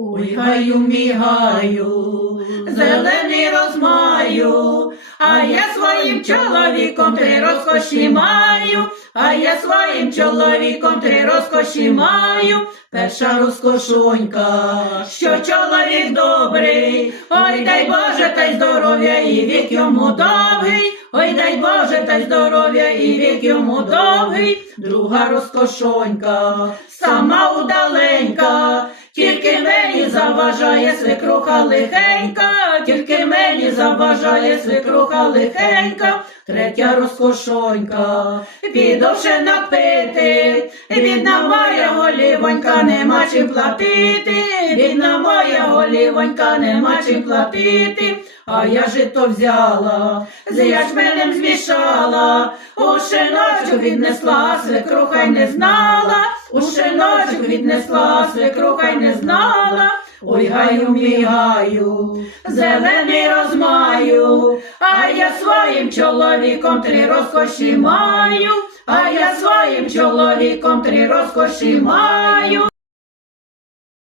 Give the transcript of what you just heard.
Ой, гаю, мігаю, зелений розмаю, а я своїм чоловіком три розкоші маю, а я своїм чоловіком три розкоші маю. Перша розкошонька, що чоловік добрий, ой дай Боже, та й здоров'я і вік йому довгий, ой дай Боже, та й здоров'я і вік йому довгий. Друга розкошонька, сама мені заважає свекруха лихенька, тільки мені заважає свекруха лихенька, третя розкошонька, підовше напити, бідна моя голівонька, нема чим платити, бідна моя голівонька, нема чим платити, а я жито взяла, з ячменем змішала, у шиночок віднесла, свекруха й не знала, у шиночок віднесла, свекруха й не знала. Ой, гаю, мігаю, зелений розмаю, а я своїм чоловіком три розкоші маю, а я своїм чоловіком три розкоші маю.